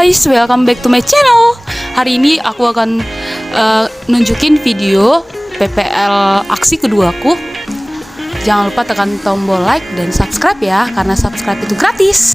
guys, welcome back to my channel. Hari ini aku akan nunjukin video PPL aksi keduaku. Jangan lupa tekan tombol like dan subscribe ya, karena subscribe itu gratis.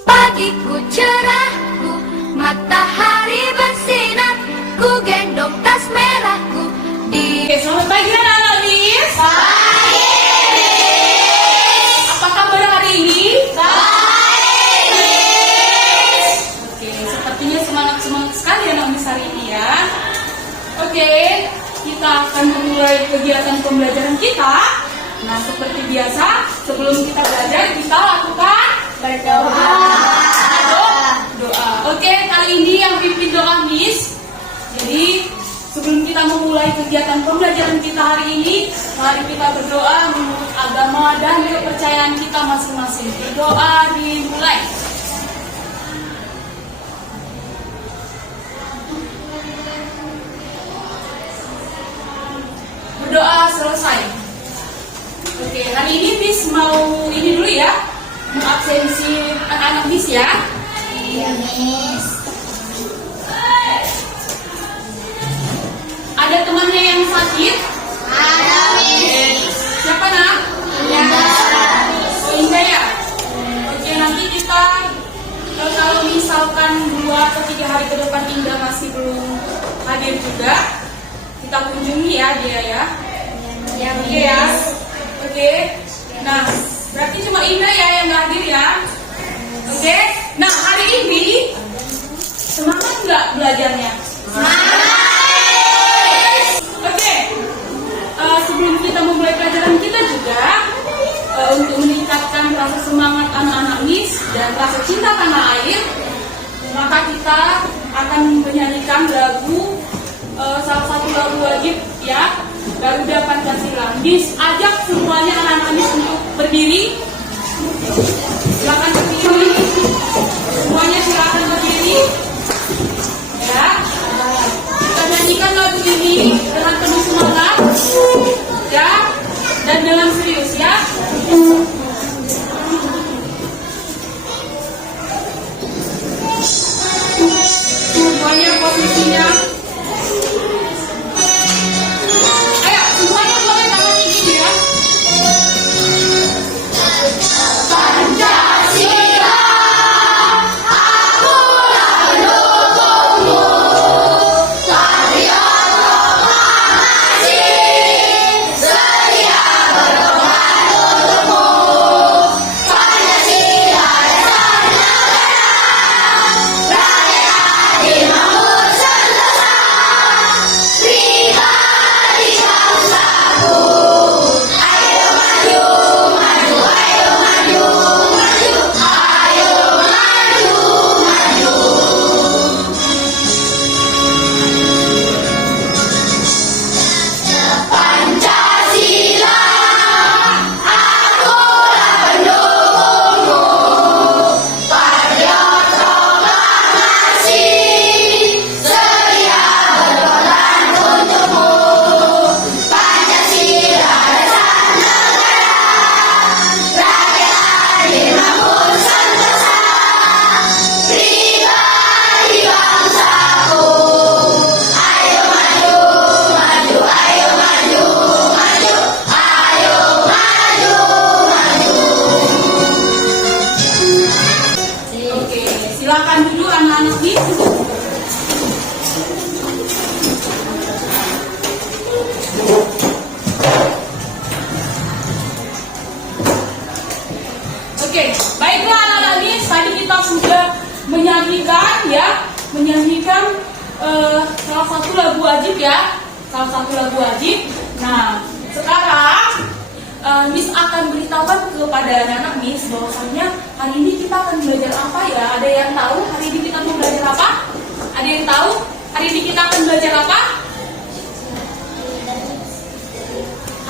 Pagiku cerahku, matahari bersinar, ku gendong tas merahku di... Oke, selamat pagi anak-anak Miss. Pagi. Apa kabar hari ini? Baik. Oke, sepertinya semangat sekali anak Miss hari ini ya. Oke, kita akan memulai kegiatan pembelajaran kita. Nah, seperti biasa, sebelum kita belajar, kita lakukan Berdoa. doa. Oke, kali ini yang pimpin doa Miss. Jadi sebelum kita memulai kegiatan pembelajaran kita hari ini, mari kita berdoa menurut agama dan kepercayaan kita masing-masing. Berdoa dimulai. Berdoa selesai. Oke, hari ini Miss mau ini dulu ya, mengabsensi anak-anak Miss ya. Iya, Miss. Ada temannya yang sakit? Ada, Miss. Siapa nak? Oh, Indah ya? Oke, nanti kita kalau misalkan 2 atau 3 hari ke depan Indah masih belum hadir juga, kita kunjungi ya dia ya. Iya, Oke ya. Oke. Nah, berarti cuma Indah ya yang nggak hadir ya. Oke. Nah, hari ini semangat nggak belajarnya? Oke. Sebelum kita memulai pelajaran kita juga untuk meningkatkan rasa semangat anak-anak Miss dan rasa cinta tanah air, maka kita akan menyanyikan lagu salah satu lagu wajib ya, Garuda Pancasila. Miss ajak semuanya anak-anak Miss untuk berdiri. Silakan berdiri. Semuanya silakan berdiri. Ya. Kita nyanyikan lagu ini dengan penuh semangat. Ya. Dan dengan serius ya. Semuanya posisinya. Ayo, semuanya boleh tangan tinggi ya. Pancasila, akulah pendukungmu. Karya proklamasi, setia berkorban untukmu. Pancasila dasar negara, rakyat adil makmur sentosa, pribadi bangsaku. Ayo maju, maju, ayo maju, maju, ayo maju, maju. Pancasila, akulah pendukungmu. Patriot proklamasi, setia berkorban untukmu. Pancasila dasar negara, rakyat adil makmur sentosa, pribadi bangsaku. Ayo maju, maju, ayo maju, maju, ayo maju, maju. Oke, silakan dulu anak-anak Miss. Oke, baiklah anak-anak Miss, tadi kita sudah menyanyikan salah satu lagu wajib ya, salah satu lagu wajib. Nah, sekarang Miss akan beritahukan kepada anak-anak Miss bahwasanya hari ini kita akan belajar apa ya? Ada yang tahu hari ini kita mau belajar apa? Ada yang tahu hari ini kita akan belajar apa?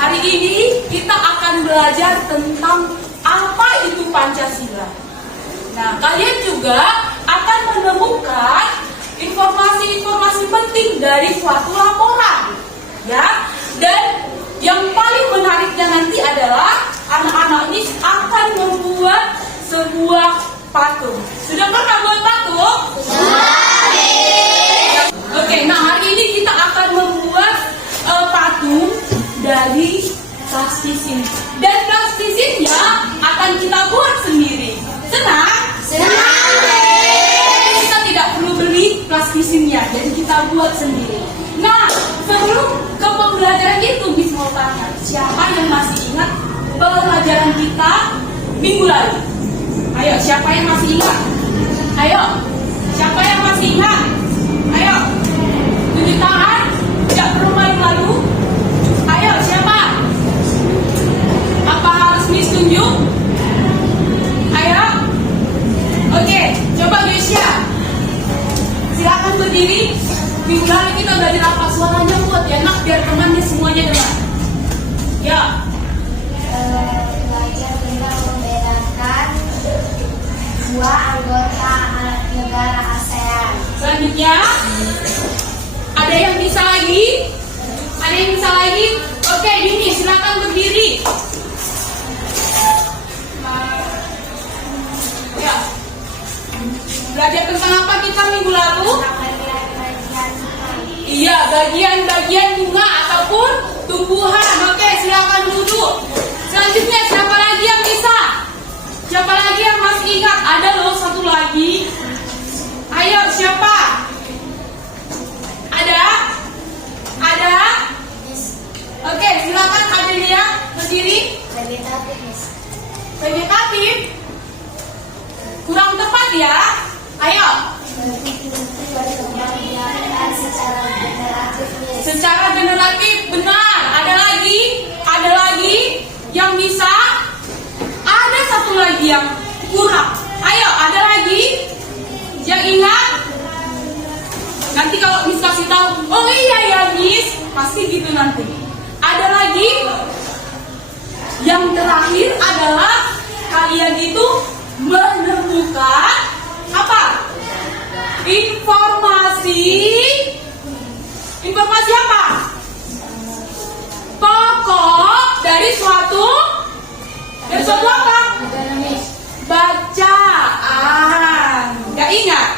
Hari ini kita akan belajar tentang apa itu Pancasila. Nah, kalian juga akan menemukan informasi-informasi penting dari suatu laporan, ya. Dan yang paling menariknya nanti adalah anak-anak ini akan membuat sebuah patung. Sudah pernah buat patung? Oke, nah hari ini kita akan membuat patung dari plastisin. Dan plastisinnya akan kita buat sendiri. Senang? Kita tidak perlu beli plastisinnya, jadi kita buat sendiri. Nah, sebelum ke pembelajaran itu, Miss mau tanya, siapa yang masih ingat pelajaran kita minggu lalu? Ayo, siapa yang masih ingat? Ayo, siapa yang masih ingat? Ayo, tunjuk tangan, tidak perlu malu-malu. Ayo, siapa? Apa harus Miss tunjuk? Ayo. Oke, coba Gracia. Silakan berdiri. Minggu lalu kita belajar apa? Suaranya kuat ya, nak, biar temannya semuanya dengar. Ya. Belajar tentang membedakan dua anggota negara ASEAN. Selanjutnya, ada yang bisa lagi? Ada yang bisa lagi? Oke, Dini, silakan berdiri. Ya. Belajar tentang apa kita minggu lalu? Iya, bagian-bagian bunga ataupun tumbuhan. Oke, silakan duduk. Selanjutnya, siapa lagi yang bisa? Siapa lagi yang masih ingat? Ada loh satu lagi. Ayo, siapa? Ada? Ada? Oke, silakan Adelia berdiri. Vegetatif. Kurang tepat ya. Ayo. Secara generatif benar. Ada lagi? Ada lagi yang bisa? Ada satu lagi yang kurang. Ayo, ada lagi yang ingat? Nanti kalau Miss kasih tahu, oh iya ya Miss, pasti gitu nanti. Ada lagi? Yang terakhir adalah kalian itu menemukan apa? Informasi apa? Pokok dari suatu apa? Bacaan. Gak ingat?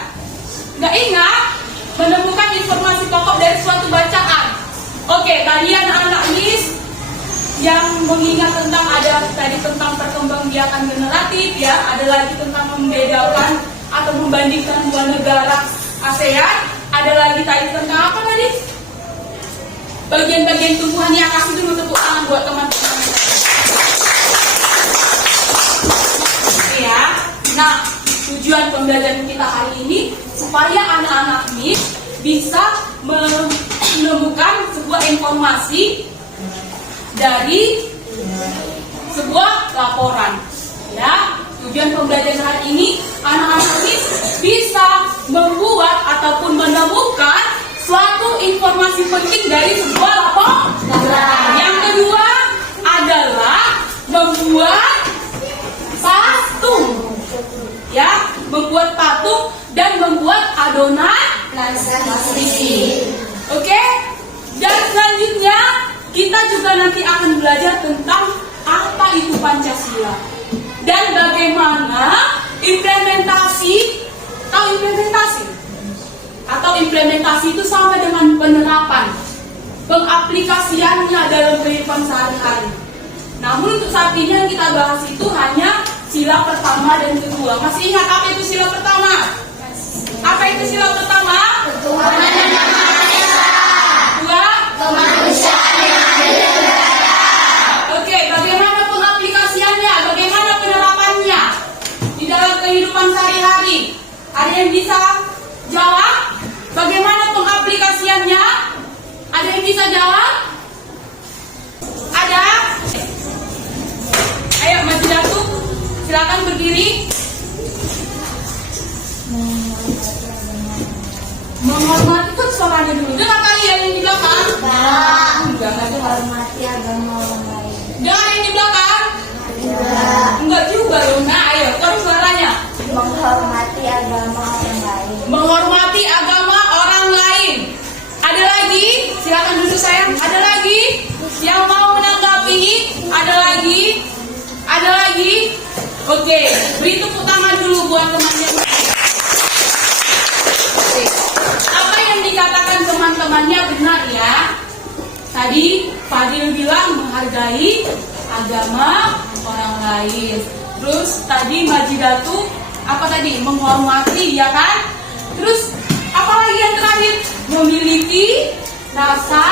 Menemukan informasi pokok dari suatu bacaan. Oke, kalian anak Miss yang mengingat tentang ada tadi tentang perkembangbiakan generatif ya, ada lagi tentang membedakan atau membandingkan dua negara ASEAN, ada lagi tadi tentang apa tadi? Bagian-bagian tumbuhannya. Kasih dulu tepuk tangan buat teman-teman. Ya. Nah, tujuan pembelajaran kita hari ini supaya anak-anak Miss bisa menemukan sebuah informasi dari sebuah laporan. Ya, tujuan pembelajaran hari ini anak-anak Miss bisa membuat ataupun menemukan suatu informasi penting dari sebuah laporan. Yang kedua adalah membuat patung. Ya, membuat patung dan membuat adonan plastik. Oke? Dan selanjutnya kita juga nanti akan belajar tentang apa itu Pancasila dan bagaimana implementasi. Tahu implementasi? Atau implementasi itu sama dengan penerapan, pengaplikasiannya dalam kehidupan sehari-hari. Namun untuk saat ini yang kita bahas itu hanya sila pertama dan kedua. Masih ingat apa itu sila pertama? Apa itu sila pertama? Ketuhanan yang Maha Esa. Kedua, kemanusiaan yang adil dan beradab. Oke, bagaimana pengaplikasiannya? Bagaimana penerapannya di dalam kehidupan sehari-hari? Ada yang bisa jawab? Bagaimana pengaplikasiannya? Ada yang bisa jawab? dulu sayang. Ada lagi yang mau menanggapi? Ada lagi? Ada lagi? Oke, beri tepuk tangan dulu buat temannya. Oke. Apa yang dikatakan teman-temannya benar ya? Tadi Fadil bilang menghargai agama orang lain. Terus tadi Majidatu apa tadi? Menghormati, ya kan? Terus apa lagi yang terakhir? Memiliki rasa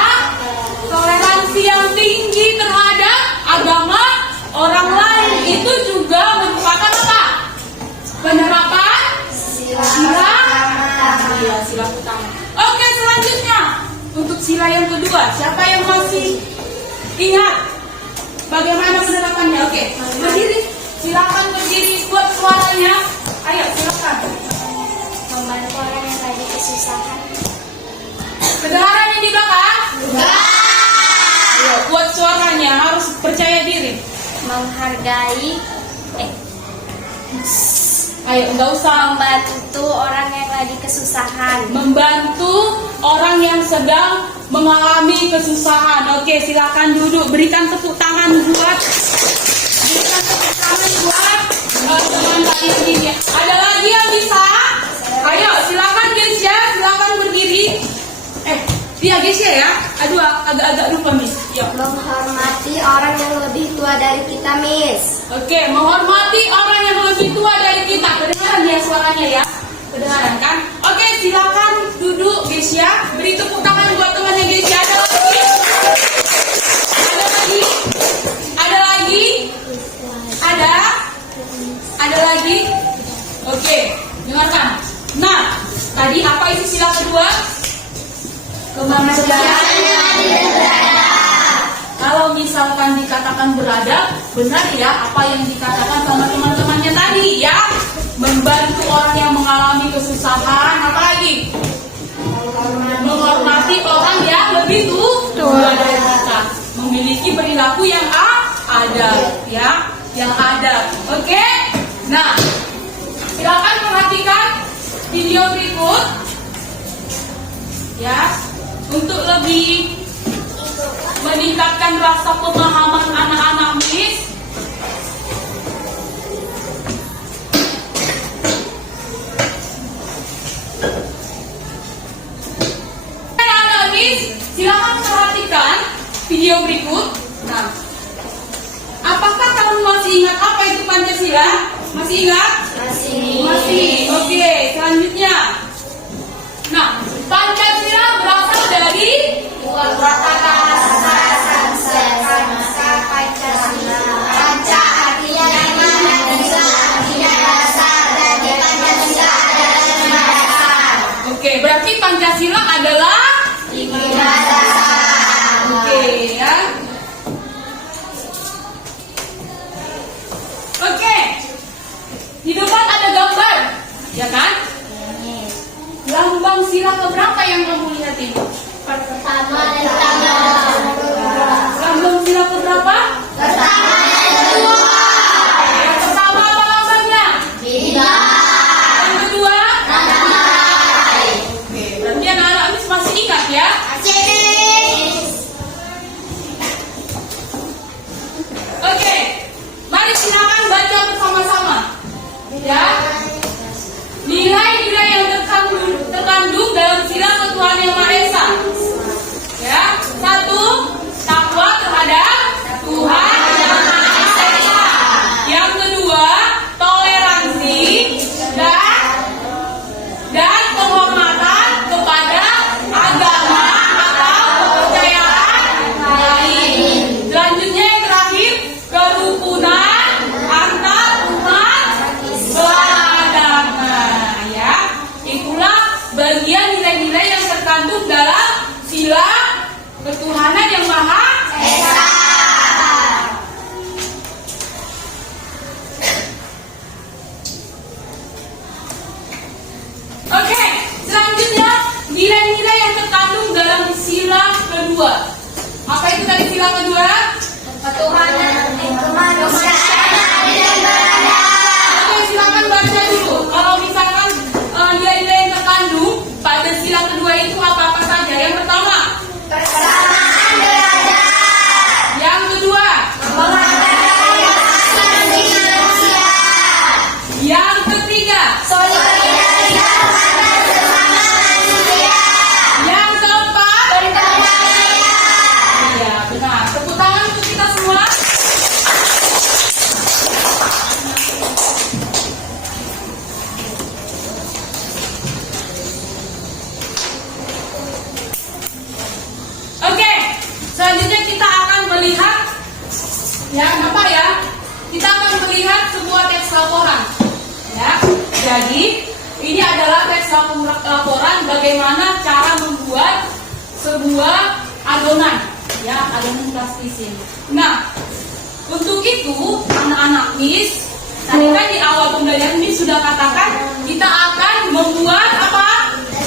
toleransi yang tinggi terhadap agama orang lain. Itu juga merupakan apa? Penerapan sila utama. Oke, selanjutnya untuk sila yang kedua, siapa yang masih ingat bagaimana penerapannya? Oke, berdiri. Silakan berdiri, buat suaranya. Ayo, silakan. Membantu orang yang lagi kesusahan. Kedengaran yang di belakang? Ayo, buat suaranya, harus percaya diri. Menghargai. Ayo, enggak usah. Membantu orang yang lagi kesusahan. Membantu orang yang sedang mengalami kesusahan. Oke, silakan duduk. Berikan tepuk tangan buat teman kalian ini. Ada lagi yang bisa? Ayo, silakan guys ya. Silakan berdiri. Dia guys ya. Aduh, agak-agak lupa Miss. Yuk. Menghormati orang yang lebih tua dari kita, Miss. Oke, menghormati orang yang lebih tua dari kita. Kedengaran ya suaranya ya? Kedengaran kan? Oke, silakan duduk guys ya. Beri tepuk tangan buat temannya guys ya. Ada lagi? Ada lagi? Ada lagi? Ada? Ada lagi? Oke, dengarkan. Nah, tadi apa itu sila kedua? Kemanusiaan. Kalau misalkan dikatakan beradab, benar ya apa yang dikatakan sama teman-temannya tadi ya? Membantu orang yang mengalami kesusahan, apa lagi? Menghormati orang yang lebih tua dari kita. Memiliki perilaku yang adab ya, yang adab. Oke? Nah, silakan perhatikan video berikut ya, untuk lebih meningkatkan rasa pemahaman anak-anak Miss. Anak-anak Miss, silakan perhatikan video berikut. Nah, apakah kamu masih ingat apa itu Pancasila? Masih ingat? Masih. Oke, selanjutnya. Nah, Pancasila berasal dari dua kata Pancasila. Panca artinya lima dan sila artinya dasar. Jadi Pancasila adalah lima dasar. Oke, berarti Pancasila adalah lima dasar. Oke ya. Oke. Di depan ada gambar, ya kan? Lambang sila keberapa yang kamu lihat ini? Pertama dan kedua. Lambang sila keberapa? Pertama dan kedua. Yang pertama apa lambangnya? Bintang. Yang kedua? Rantai. Oke, berarti anak-anak ini masih ingat ya? Oke, mari silakan baca bersama-sama. Ya. Nilai-nilai yang terkandung dalam sila ketuhanan yang Maha Esa. Ya, 1, takwa terhadap Tuhan yang Maha Esa. Yang kedua, toleransi dan penghormatan kepada agama atau kepercayaan lain. Selanjutnya yang terakhir, kerukunan antar umat beragama. Ya, itulah bagian nilai-nilai yang terkandung dalam sila ketuhanan yang Maha Esa. Oke, selanjutnya nilai-nilai yang terkandung dalam sila kedua. Apa itu tadi sila kedua? Ketuhanan, kemanusiaan, adil dan beradab. Oke, silakan baca dulu. Kalau misalkan nilai-nilai yang terkandung pada sila kedua itu apa-apa saja? Yang pertama, Pertama, Ya, kenapa ya? Kita akan melihat sebuah teks laporan. Ya, jadi ini adalah teks laporan bagaimana cara membuat sebuah adonan, ya, adonan plastisin. Nah, untuk itu anak-anak Miss, tadi kan di awal pembelajaran Miss sudah katakan kita akan membuat apa?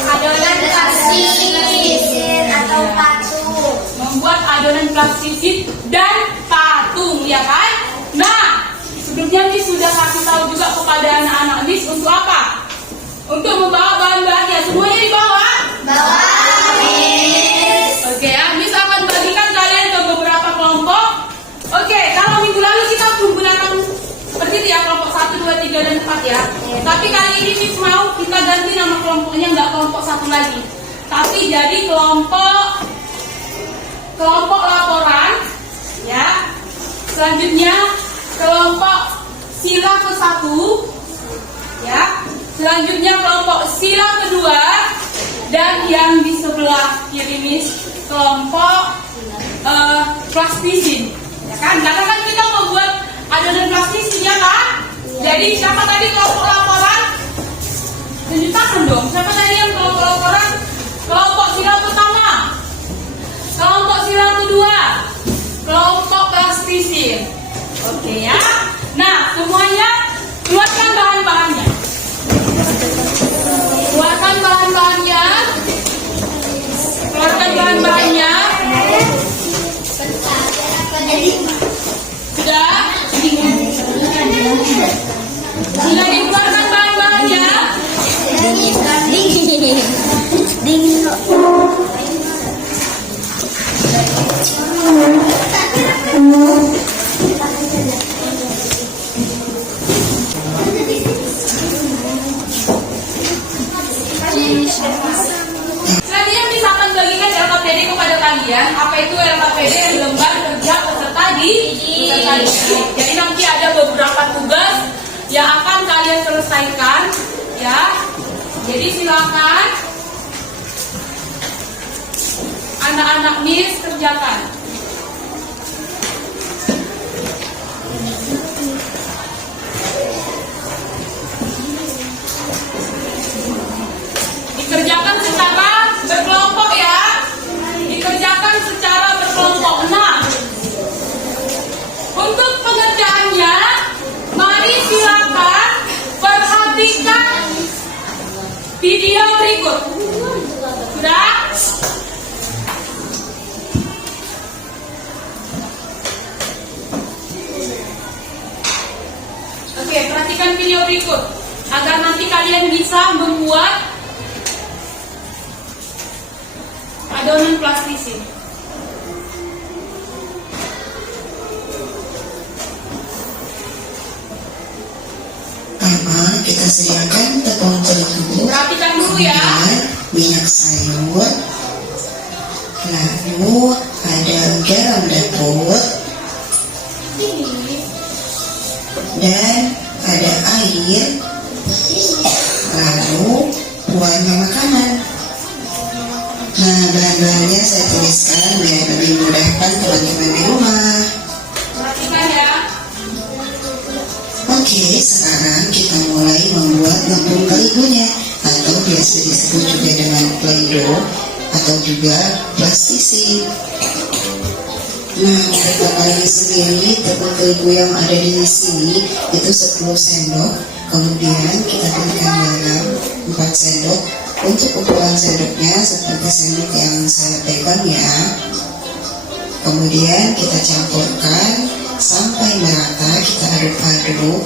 Adonan plastisin atau patung. Membuat adonan plastisin dan patung, ya kan? Nah, sebelumnya Miss sudah kasih tahu juga kepada anak-anak Miss untuk apa? Untuk membawa bahan-bahannya. Semuanya dibawa? Bawa, Miss. Oke ya, Miss akan bagikan kalian ke beberapa kelompok. Oke, kalau minggu lalu kita menggunakan seperti itu ya, kelompok 1, 2, 3, dan 4 ya. Tapi kali ini Miss mau kita ganti nama kelompoknya, nggak kelompok 1 lagi. Tapi jadi kelompok laporan ya. Selanjutnya kelompok sila ke-1 ya. Selanjutnya kelompok sila kedua, dan yang di sebelah kiri Miss kelompok plastisin, ya kan? Karena kan kita membuat adonan plastisin, ya kan? Jadi siapa tadi kelompok laporan? Tunjukkan dong. Siapa tadi yang kelompok laporan? Kelompok sila pertama, kelompok sila kedua, kelompok plastisin. Oke ya. Nah, semuanya keluarkan bahan-bahannya. Keluarkan bahan-bahannya. Keluarkan bahan-bahannya. Sudah? Sudah dikeluarkan bahan-bahannya. Selanjutnya Miss akan bagikan LKPD kepada kalian. Apa itu LKPD? Lembar kerja peserta didik. Jadi nanti ada beberapa tugas yang akan kalian selesaikan, ya. Jadi silakan anak-anak Miss kerjakan. Dikerjakan secara berkelompok ya. Dikerjakan secara berkelompok. Nah, untuk pengerjaannya, mari silakan perhatikan video berikut. Sudah? Oke, perhatikan video berikut agar nanti kalian bisa membuat adonan plastisin. Pertama, kita sediakan tepung terigu, Perhatikan dulu ya. kemudian minyak sayur, lalu ada garam dapur, dan ada air, lalu pewarna makanan. Nah, bahan-bahannya saya tuliskan biar lebih mudahkan teman-teman di rumah. Perhatikan ya. Oke, sekarang kita mulai membuat lempung terigunya, atau biasa disebut juga dengan play-doh atau juga plastisin. Nah, untuk kalian sendiri, tepung terigu yang ada di sini itu 10 sendok. Kemudian kita berikan garam 4 sendok. Untuk ukuran sendoknya seperti sendok yang saya pegang ya. Kemudian kita campurkan sampai merata, kita aduk-aduk.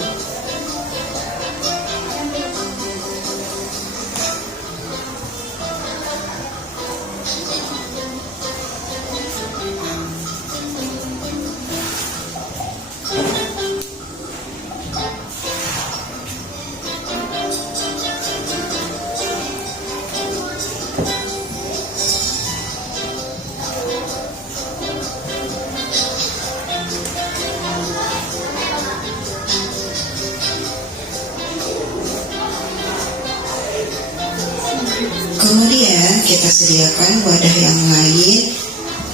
Kemudian kita sediakan wadah yang lain,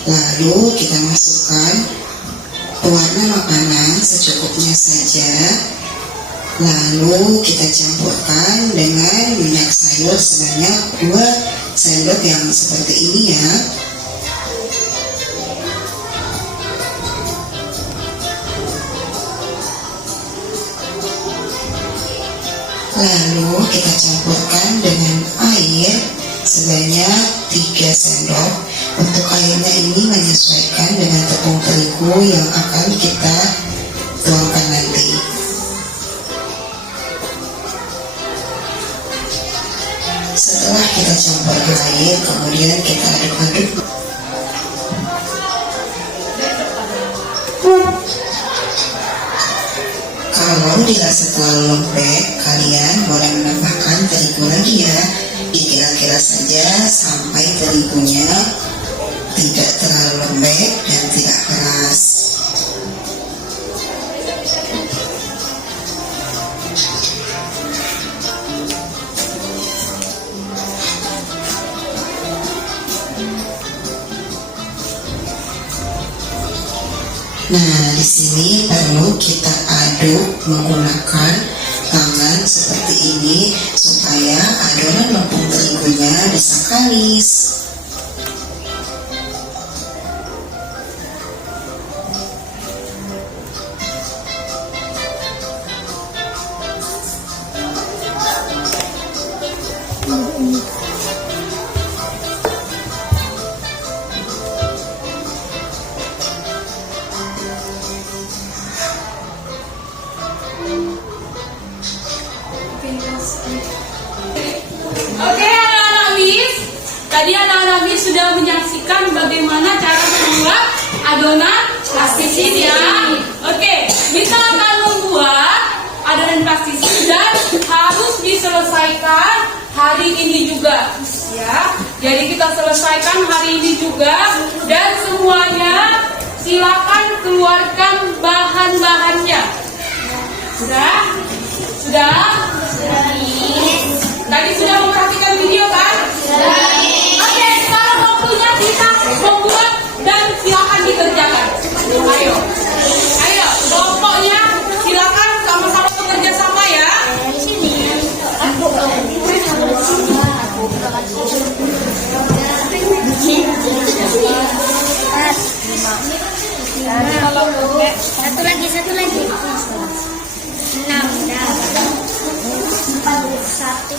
lalu kita masukkan pewarna makanan secukupnya saja. Lalu kita campurkan dengan minyak sayur sebanyak 2 sendok yang seperti ini ya. Lalu kita campurkan dengan air sebanyak 3 sendok. Untuk airnya ini menyesuaikan dengan tepung terigu yang akan kita tuangkan nanti. Setelah kita campurkan air, kemudian kita aduk-aduk. Kalau dirasa terlalu lembek, kalian boleh menambahkan terigu lagi ya. Dikira-kira saja sampai terigunya tidak terlalu lembek dan tidak keras. Nah, di sini perlu kita aduk menggunakan tangan seperti ini supaya adonan tepung terigunya bisa kalis. Oke anak-anak Miss, tadi anak-anak Miss sudah menyaksikan bagaimana cara membuat adonan plastisi ya. Oke, kita akan membuat adonan plastisi dan harus diselesaikan hari ini juga ya. Jadi kita selesaikan hari ini juga dan semuanya silakan keluarkan bahan-bahannya. Sudah? Sudah? Tadi sudah memperhatikan video kan? Oke, sekarang waktunya kita membuat dan silakan dikerjakan. Ayo, ayo, pokoknya silakan sama-sama bekerja sama ya. Satu lagi. 6 dah. 1.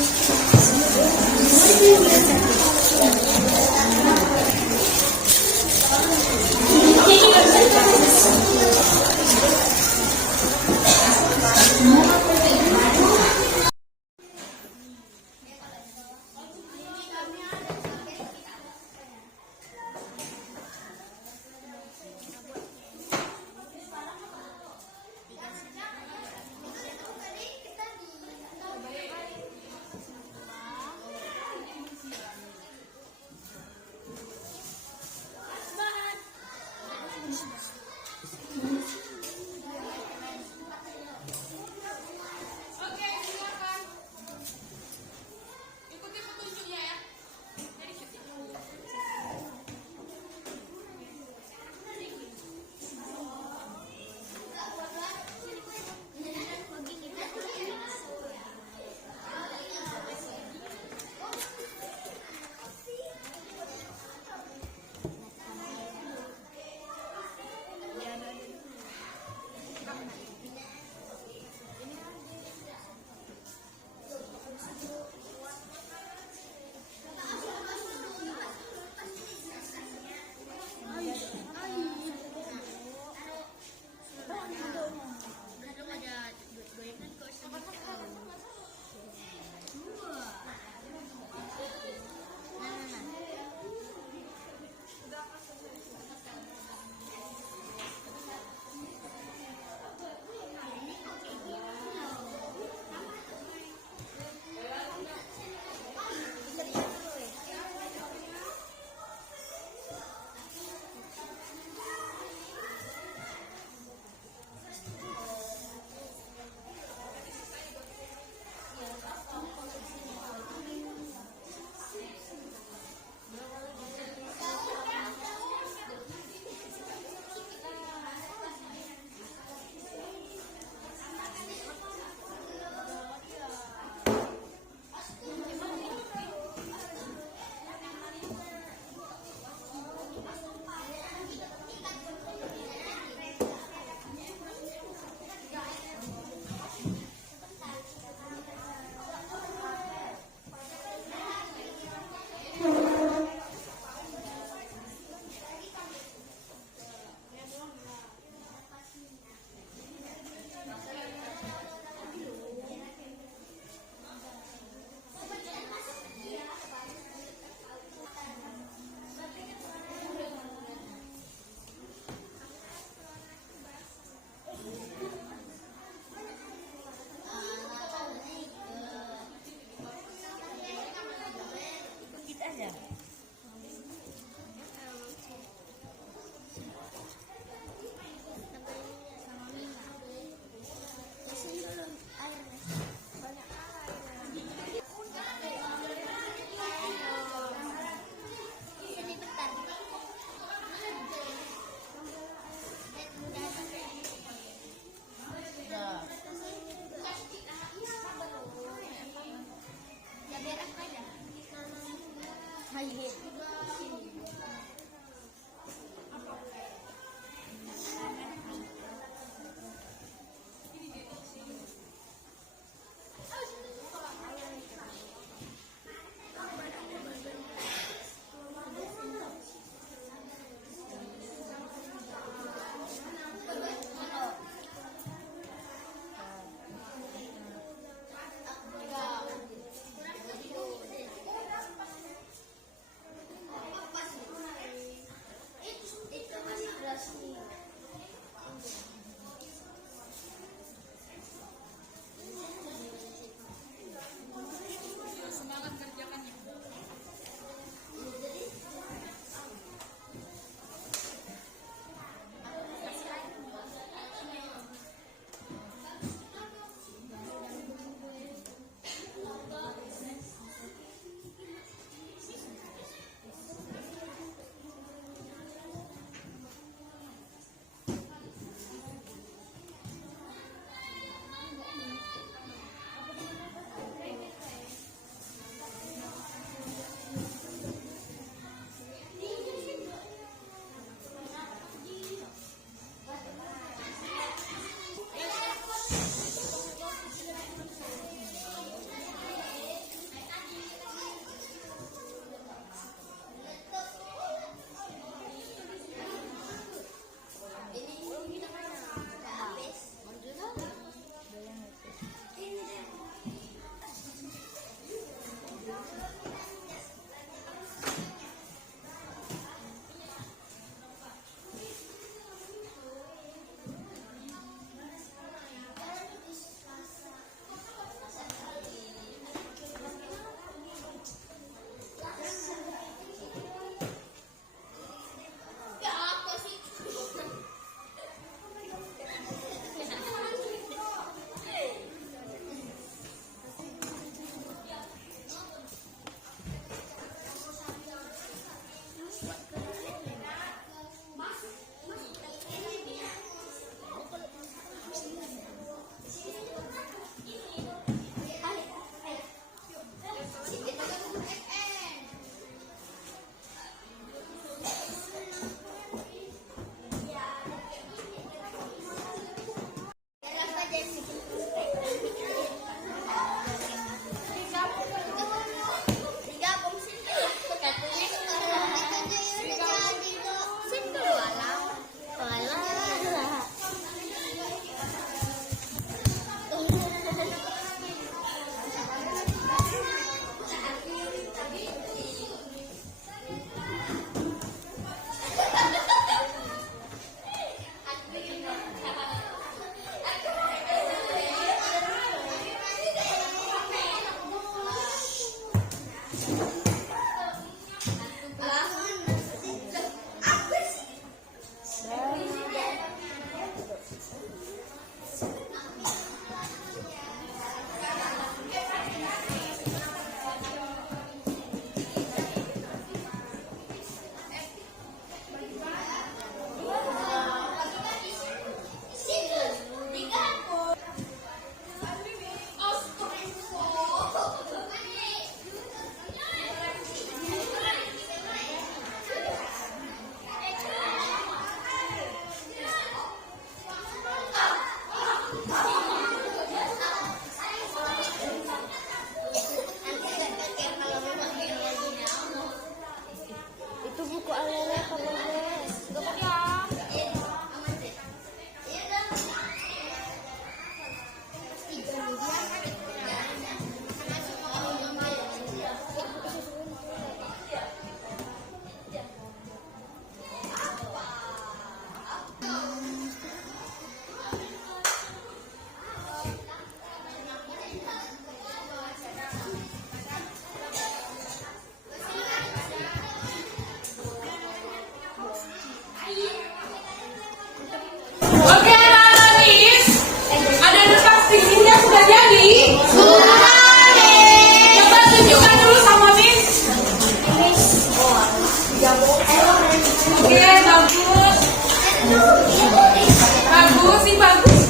Bagus, ini bagus.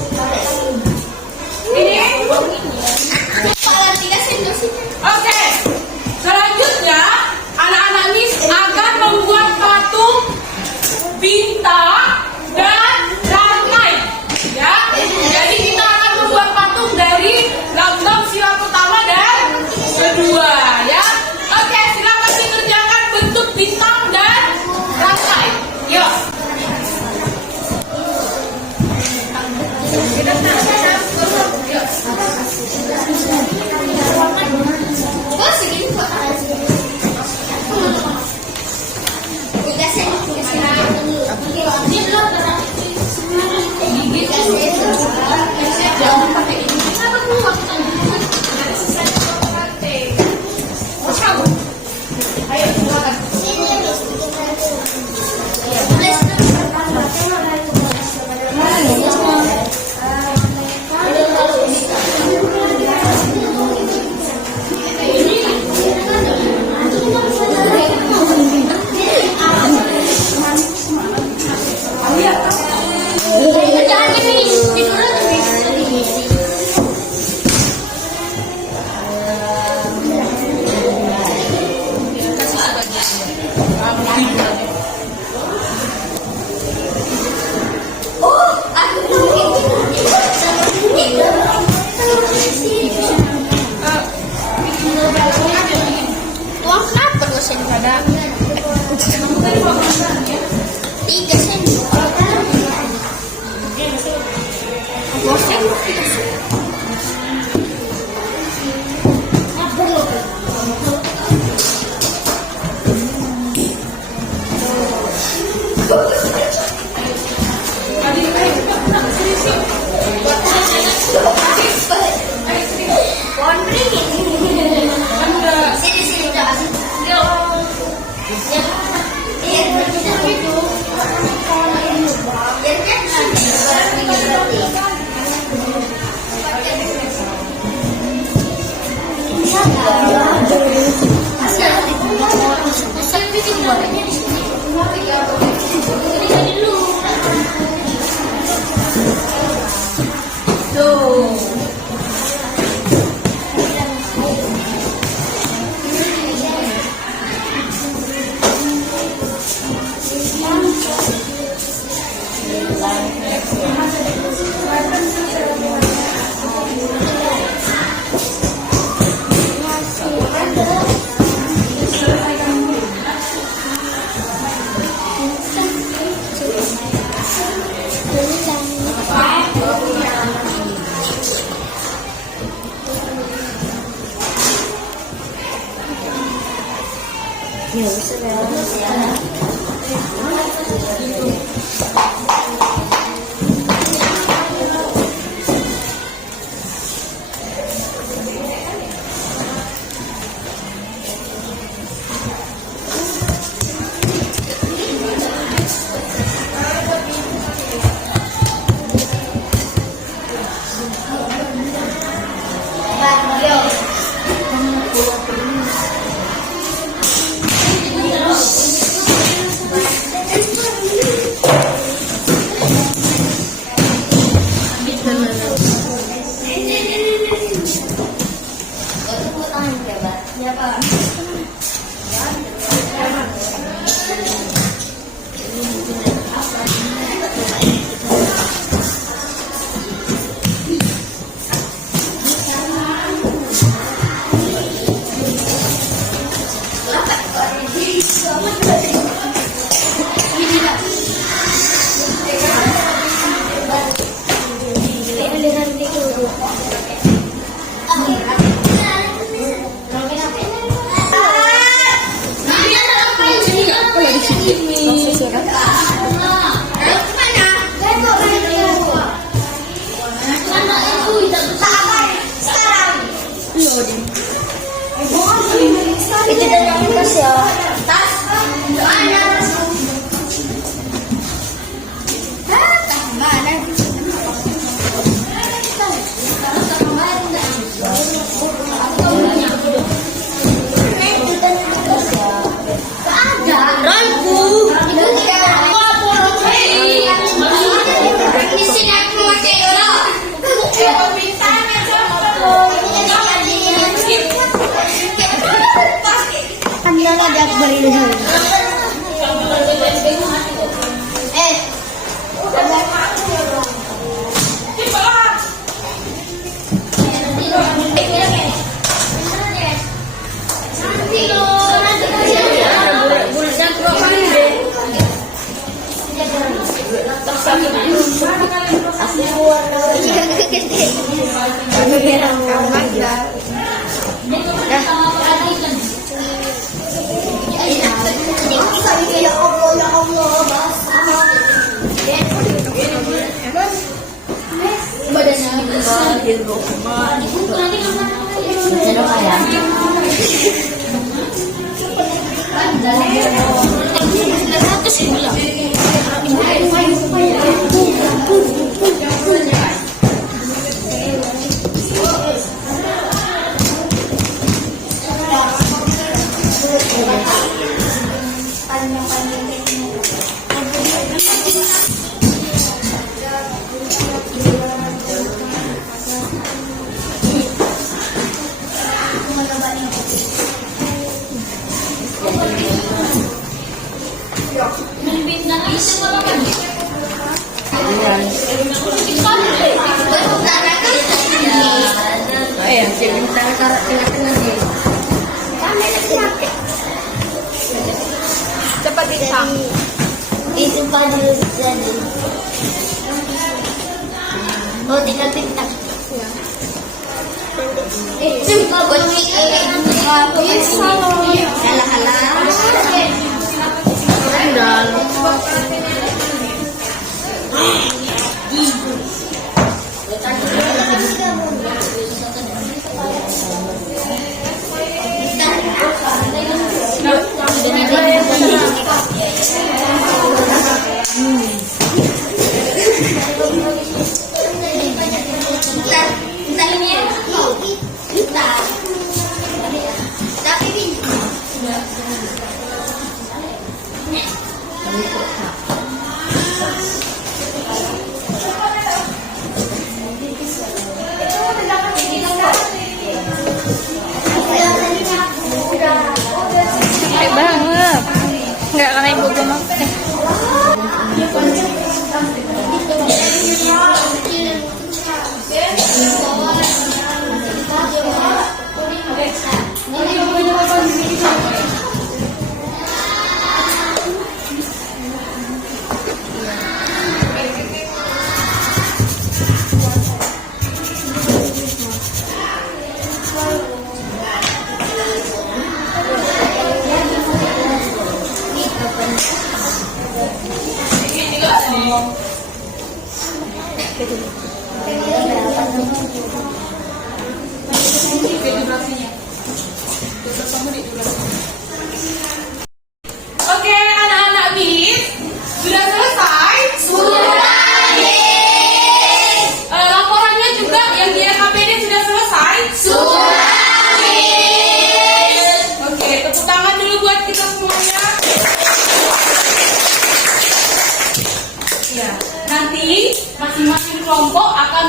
Ini. Oke. Selanjutnya, anak-anak Miss akan membuat patung bintang dan ramai. Ya. Jadi kita akan membuat patung dari lambang sila pertama dan kedua, ya. Oke, silakan dikerjakan bentuk bintang dan ramai. Yuk. Uang kenapa gue sendiri pada? 3 sen. Cepat ditang. Itu pada jadi. Oh, tinggal bintang. Capek banget. Enggak karena ibu belum makan. Oke, anak-anak bis, sudah selesai? Sudah, Miss. Laporannya juga yang di LKPD sudah selesai? Sudah, Miss. Oke, tepuk tangan dulu buat kita semuanya. Ya, nanti masing-masing kelompok akan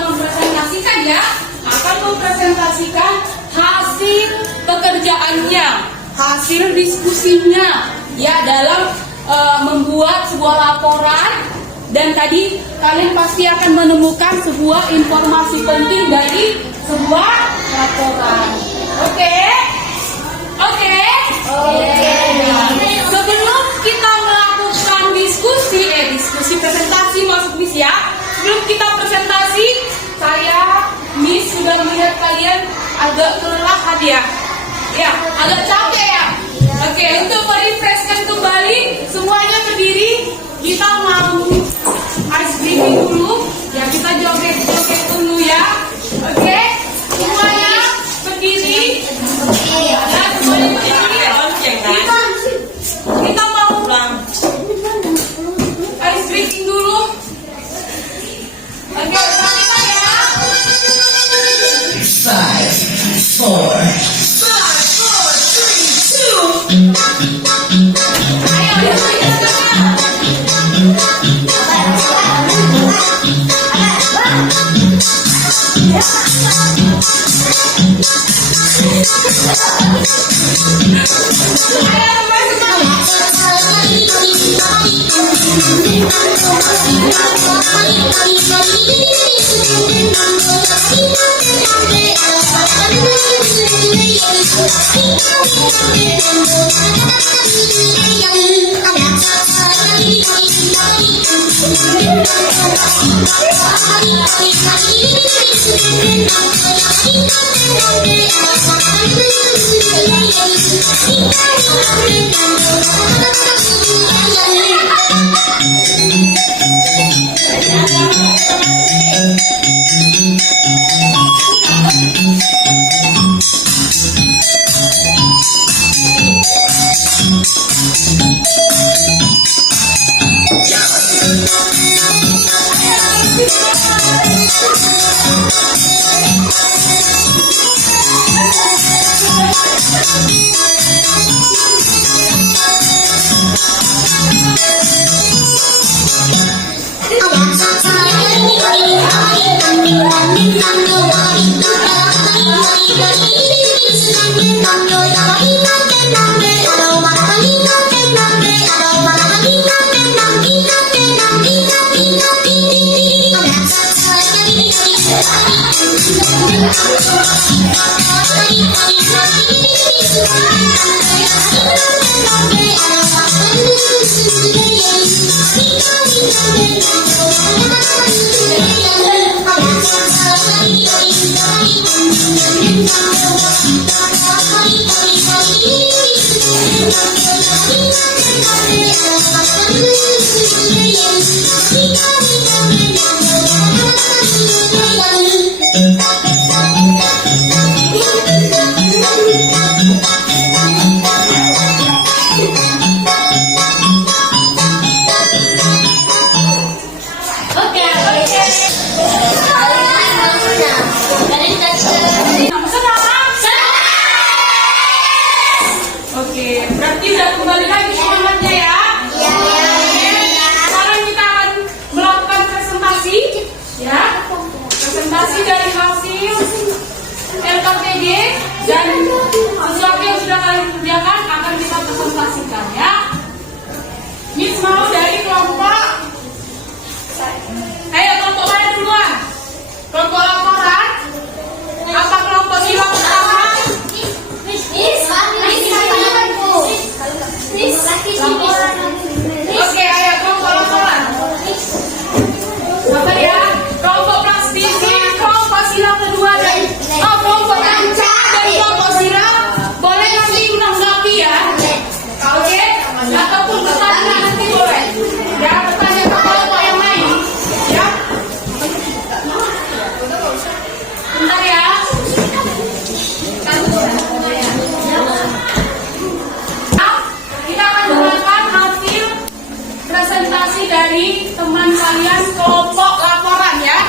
mempresentasikan hasil pekerjaannya, hasil diskusinya, ya dalam membuat sebuah laporan. Dan tadi kalian pasti akan menemukan sebuah informasi penting dari sebuah laporan. Oke? Sebelum kita melakukan diskusi presentasi masuk Miss ya. Sebelum kita presentasi, saya Miss sudah melihat kalian agak kelelahan ya. Ya, agak capek ya. Oke, untuk merefreshkan kembali semuanya berdiri. Kita mau ice breathing dulu. Ya, kita joget-joget dulu ya. Oke, semuanya berdiri. Ya, semuanya berdiri. Kita mau ice breathing dulu. Oke, lanjutkan ya. 5, 4, 3, 2. Ayo, Oke, berarti udah kembali lagi semangatnya ya. Sekarang kita akan melakukan presentasi, ya. Presentasi dari hasil LKPD dan sesuatu yang sudah kalian kerjakan akan kita presentasikan ya. Miss mau dari kelompok. Ayo kelompok mana duluan? Kelompok laporan. Apa kelompok sila pertama? Oke, ayo kelompok laporan. Apa ya? Kelompok praktisi, kelompok sila kedua dan kelompok ranca dan kelompok sila boleh nanti menanggapi ya. Oke? Ataupun bertanya nanti boleh. Ya, bertanya ke kelompok yang lain. Ya. Bentar ya. Kita akan melakukan hasil presentasi dari teman kalian kelompok laporan ya.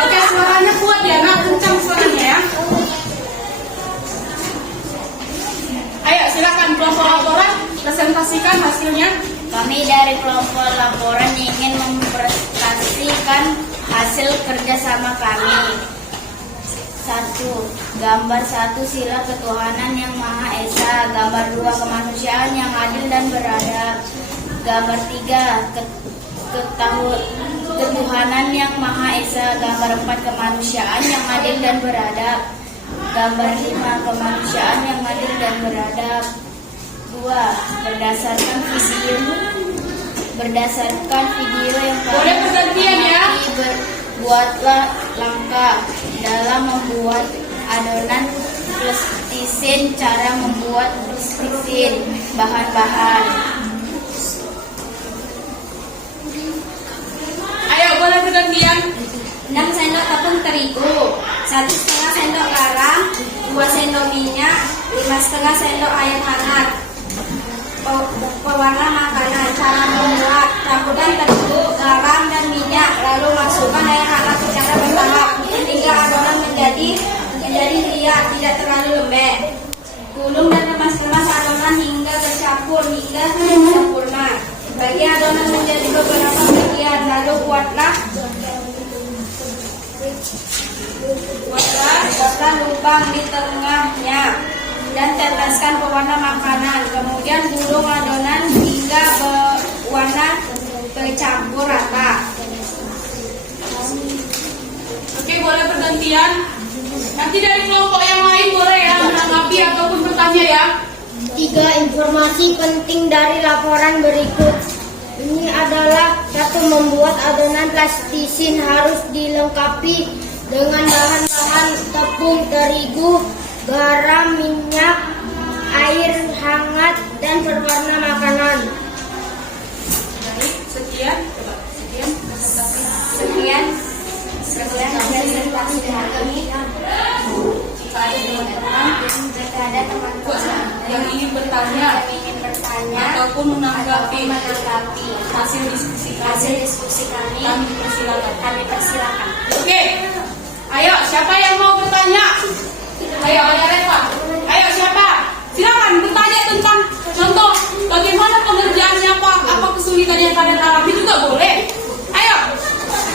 Oke, suaranya kuat ya, nah kencang suaranya ya. Ayo silakan kelompok laporan presentasikan hasilnya. Kami dari kelompok laporan ingin mempresentasikan hasil kerjasama kami. 1. Gambar 1 sila ketuhanan yang Maha Esa. Gambar 2 kemanusiaan yang adil dan beradab. Gambar 3 ketuhanan yang Maha Esa. Gambar 4 kemanusiaan yang adil dan beradab. Gambar 5 kemanusiaan yang adil dan beradab. 2. Berdasarkan video yang Boleh bergantian ya. buatlah langkah dalam membuat adonan plastisine. Cara membuat plastisine, bahan-bahan. Ayo boleh bergantian. 6 sendok tepung terigu, 1,5 sendok garam, 2 sendok minyak, 5,5 sendok air hangat. Pewarna makanan. Cara membuat: campurkan terigu, garam, dan minyak, lalu masukkan air hangat secara bertahap hingga adonan menjadi liat, tidak terlalu lembek. Gulung dan kemas-kemas adonan hingga bercampur hingga sempurna. Bagi adonan menjadi beberapa bagian, lalu buatlah lubang di tengahnya dan teteskan pewarna makanan. Kemudian gulung adonan hingga berwarna tercampur rata. Oke, boleh bergantian. Nanti dari kelompok yang lain boleh ya menanggapi ataupun bertanya ya. 3. Informasi penting dari laporan berikut. Ini adalah 1. Membuat adonan plastisin harus dilengkapi dengan bahan-bahan tepung terigu, garam, minyak, air hangat, dan berwarna makanan. Baik, sekian. Coba sekian presentasi. Sekian presentasi hari ini. Jika ada teman-teman yang ingin bertanya ataupun menanggapi hasil diskusi kami persilakan. Oke, ayo siapa yang mau bertanya? Ayo ada Reva. Ayo siapa? Silakan bertanya tentang contoh bagaimana pengerjaannya, apa kesulitan yang kalian alami juga boleh. Ayo,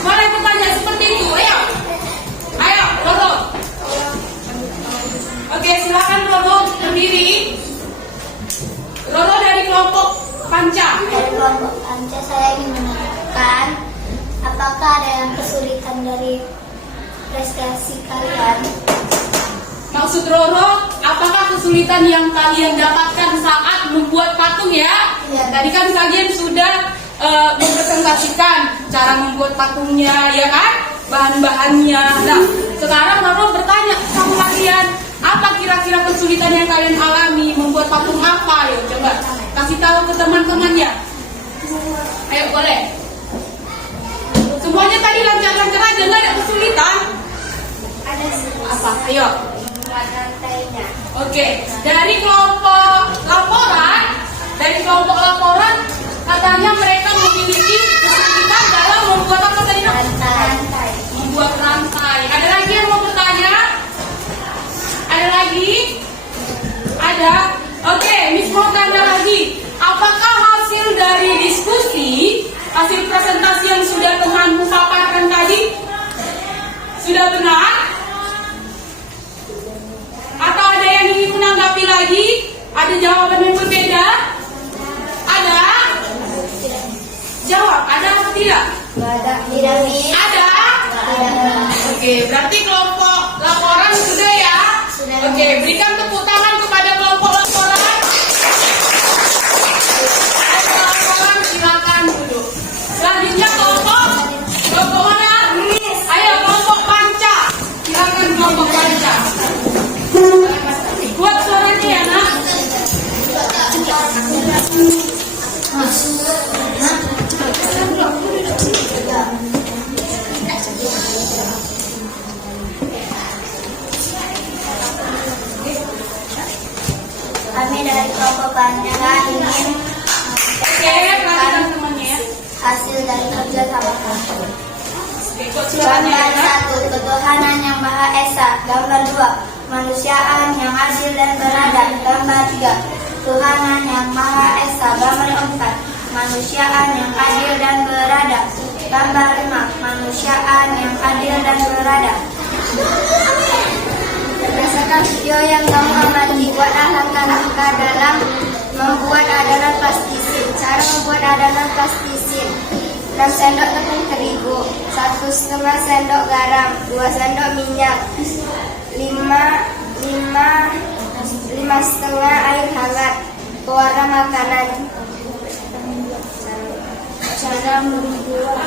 boleh bertanya seperti itu. Ayo, Roro. Oke, silakan Roro berdiri. Roro dari kelompok Panca. Dari kelompok Panca saya ingin menanyakan, apakah ada yang kesulitan dari prestasi kalian? Maksud Roro, apakah kesulitan yang kalian dapatkan saat membuat patung ya? Iya. Tadi kan kalian sudah mempresentasikan cara membuat patungnya, ya kan? Bahan-bahannya. Nah, sekarang Roro bertanya sama kalian, apa kira-kira kesulitan yang kalian alami membuat patung apa? Yuk coba kasih tahu ke teman-temannya. Ayo boleh. Semuanya tadi lancar-lancar aja, nggak ada kesulitan. Ada Apa? Ayo. membuat rantainya. Oke, dari kelompok laporan katanya mereka memiliki kesulitan dalam membuat apa tadi? Rantai. Membuat rantai. Ada lagi yang mau bertanya? Ada lagi? Ada? Oke, Miss mau tanya lagi. Apakah hasil dari diskusi, hasil presentasi yang sudah temanmu paparkan tadi sudah benar? Atau ada yang ingin menanggapi lagi? Ada jawaban yang berbeda? Ada? Jawab, ada atau tidak? Tidak. Ada? Oke, berarti kelompok laporan sudah ya? Sudah. Oke, berikan tepuk tangan kepada kelompok laporan. Kelompok laporan silakan duduk. Selanjutnya kelompok mana? Ayo kelompok Panca. Silakan kelompok Panca. Buat suaranya ya nak. Kami dari kelompok Panca ingin Oke, perhatikan temannya ya. hasil dari kerja sama kami. Ikut suaranya ya nak. Gambar 1, ketuhanan yang Maha Esa. Gambar 2, manusiaan yang adil dan beradab. Gambar 3, ketuhanan yang Maha Esa. Gambar 4, manusiaan yang adil dan beradab. Gambar 5, manusiaan yang adil dan beradab. Berdasarkan video yang kamu amati, buatlah langkah-langkah dalam membuat adonan plastisin. Cara membuat adonan plastisin: 6 sendok tepung terigu, 1,5 sendok garam, 2 sendok minyak, 5,5 air hangat, pewarna makanan. Cara membuat: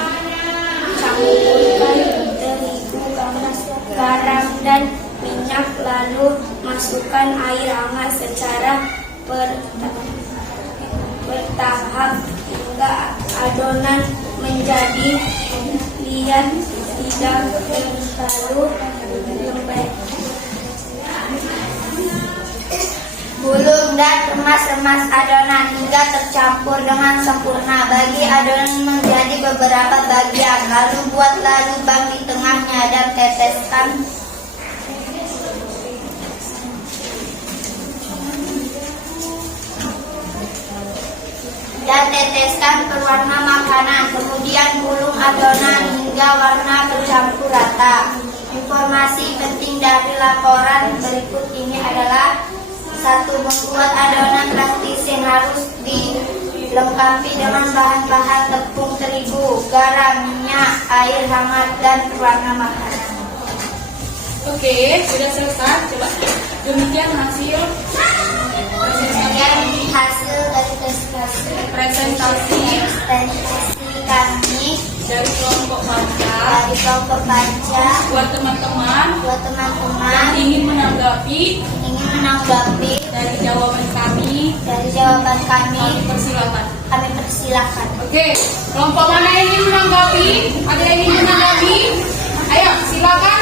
campurkan terigu, garam dan minyak, lalu masukkan air hangat secara bertahap hingga adonan menjadi liat, tidak terlalu lembek. Gulung dan kemas-kemas adonan hingga tercampur dengan sempurna. Bagi adonan menjadi beberapa bagian, lalu buatlah lubang di tengahnya dan teteskan pewarna makanan. Kemudian gulung adonan hingga warna bercampur rata. Informasi penting dari laporan berikut ini adalah: 1. Membuat adonan plastisin harus dilengkapi dengan bahan-bahan tepung terigu, garam, minyak, air hangat, dan pewarna makanan. Oke, sudah selesai. Coba demikian hasil Hasil dari presentasi kami dari kelompok baca dari kelompok baca buat teman-teman buat yang teman-teman ingin menanggapi ingin menanggapi dari jawaban kami. kami Persilakan. kami persilakan. Oke, kelompok mana yang ingin menanggapi? Ada yang ingin menanggapi? Ayo, silakan.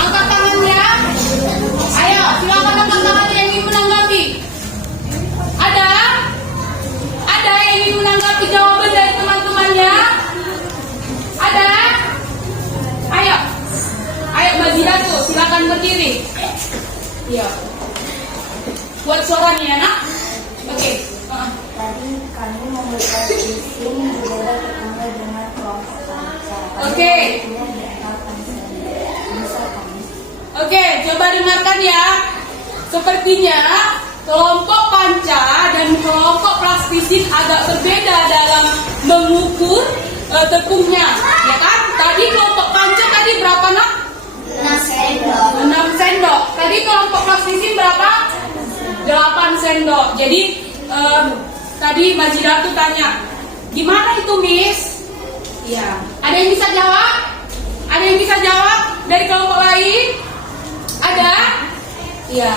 Angkat tangannya. Ayo, silakan angkat tangannya yang ingin menanggapi. Ada? Ada yang ingin menanggapi jawaban dari teman-temannya? Ada? Ayo. Ayo, Mbak Ziratu, silakan berdiri. Iya. Buat suaranya ya, Nak. Oke. Tadi kami memberikan izin berbeda tetangga dengan kelompok baca. Oke. Oke, coba dengarkan ya. Sepertinya kelompok panca dan kelompok plastisin agak berbeda dalam mengukur tepungnya, ya kan? Tadi kelompok panca tadi berapa, Nak? 6 sendok. 6 sendok. Tadi kelompok plastisin berapa? 8 sendok. Jadi tadi Mbak Ziratu tanya, gimana itu, Miss? Iya. Ada yang bisa jawab? Ada yang bisa jawab dari kelompok lain? Ada? Iya.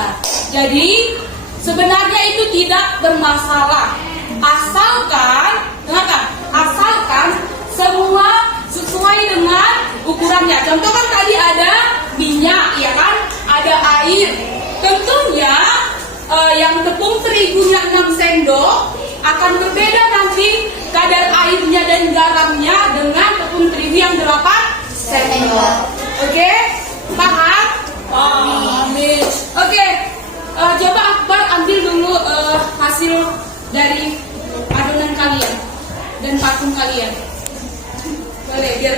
Jadi sebenarnya itu tidak bermasalah. Asalkan, dengarkan, asalkan semua sesuai dengan ukurannya. Contoh kan tadi ada minyak, ya kan? Ada air. Tentunya yang tepung terigunya 6 sendok akan berbeda nanti kadar airnya dan garamnya dengan tepung terigu yang 8 sendok. Oke? Paham? Amin. Oke. Coba Akbar ambil dulu hasil dari adonan kalian dan patung kalian. Boleh, biar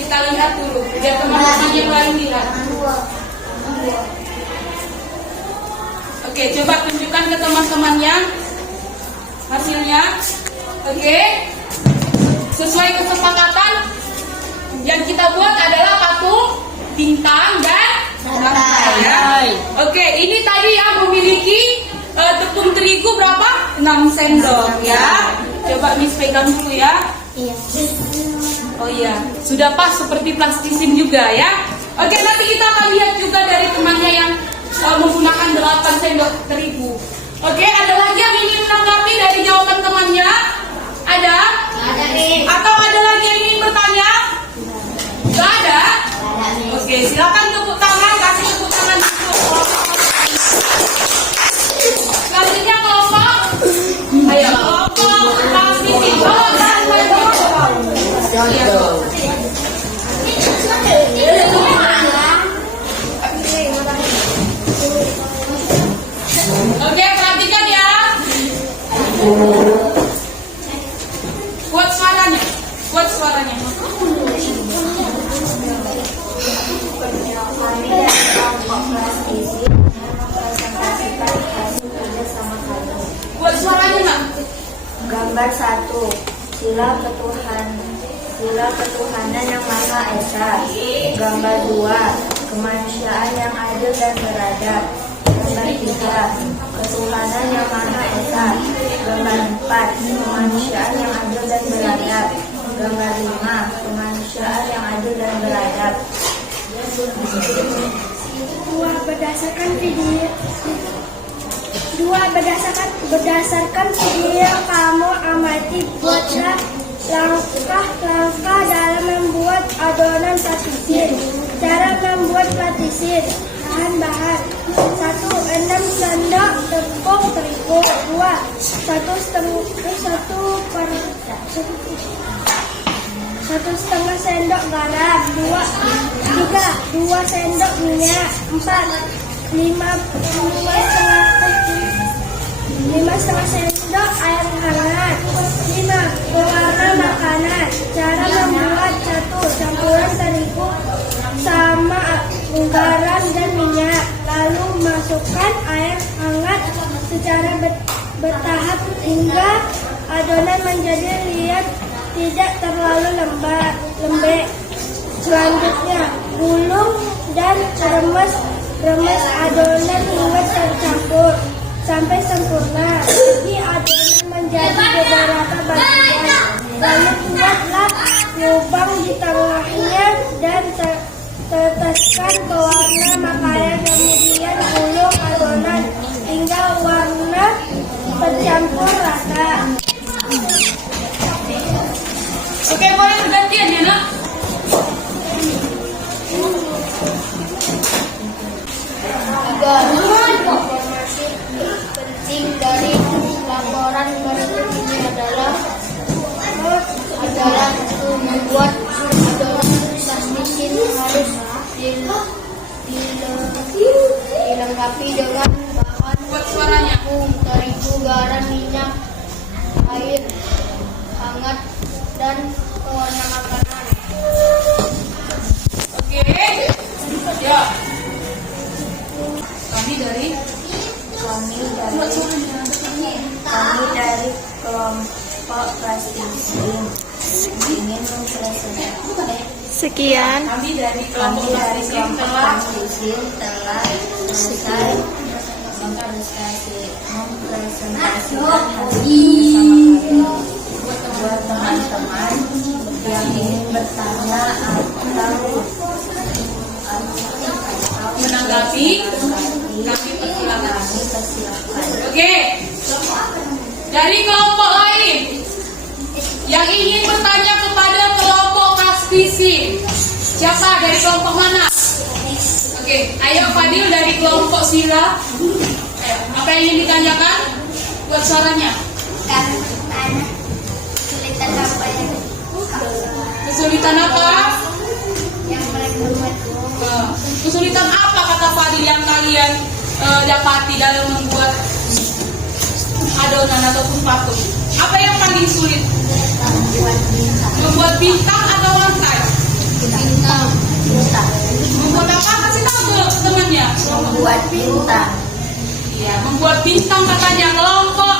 kita lihat dulu, biar teman-teman yang lain lihat. Oke, coba tunjukkan ke teman-temannya hasilnya. Oke. Sesuai kesepakatan yang kita buat adalah patung, bintang, dan rantai ya. Oke, ini tadi yang memiliki tepung terigu berapa? 6 sendok ya. Coba Miss pegang dulu ya. Iya. Oh iya, sudah pas seperti plastisin juga ya. Oke, nanti kita akan lihat juga dari temannya yang menggunakan 8 sendok terigu. Oke, ada lagi yang ingin menanggapi dari jawaban temannya? Ada? Ada, Miss. Atau ada lagi yang ingin bertanya? Gak ada? Ada, Miss. Oke, silakan tepuk tangan, kasih tepuk tangan untuk selanjutnya kelompok. Ayo, kelompok plastisin. Oke, perhatikan ya. Kuat suaranya. Kuat suaranya. Kami dari kelompok plastisin mempresentasikan hasil kerjasama kami. Kuat suaranya, Nak. Gambar 1, sila ketuhanan yang Maha Esa. Gambar 2, kemanusiaan yang adil dan beradab. Gambar 3, ketuhanan yang Maha Esa. Gambar 4, kemanusiaan yang adil dan beradab. Gambar 5, kemanusiaan yang adil dan beradab. Berdasarkan video yang kamu amati, buatlah langkah-langkah dalam membuat adonan plastisin. Cara membuat plastisin. Bahan-bahan: 1. 6 sendok tepung terigu. 2. 1,5 sendok garam. 2 sendok minyak. 4. 5,5 sendok air hangat. 5. Pewarna makanan. Cara membuat: 1. Campuran terigu sama garam dan minyak, lalu masukkan air hangat secara bertahap hingga adonan menjadi liat tidak terlalu lembek. Selanjutnya, gulung dan remes adonan hingga tercampur sampai sempurna. Bagi adonan menjadi beberapa bagian, lalu buatlah lubang di tengahnya dan teteskan pewarna makanan, kemudian gulung adonan hingga warna tercampur rata. Oke, boleh bergantian ya nak? Informasi penting dari laporan berikut ini adalah membuat adonan plastik harus dilengkapi dengan bahan Buat suaranya. tepung, terigu, garam, minyak, air hangat, dan pewarna makanan. Oke. Ya. Kami dari buat suaranya. Kami dari kelompok plastik ingin mempresentasikan Sekian. Kami dari kelompok plastik telah telah selesai mempresentasikan buat teman-teman yang ingin bertanya atau menanggapi. Kami persilakan. Oke. Dari kelompok lain yang ingin bertanya kepada kelompok praktisi, siapa dari kelompok mana? Oke, ayo Fadil dari kelompok Sila. Apa yang ingin ditanyakan? Buat suaranya. kesulitan apa Kesulitan apa? yang mereka buat? Kesulitan apa kata Fadil yang kalian dapati dalam membuat adonan ataupun patung? Apa yang paling sulit? Membuat bintang atau lantai? Membuat apa? Kasih tahu ke temannya. Membuat bintang. Iya, membuat bintang katanya. Kelompok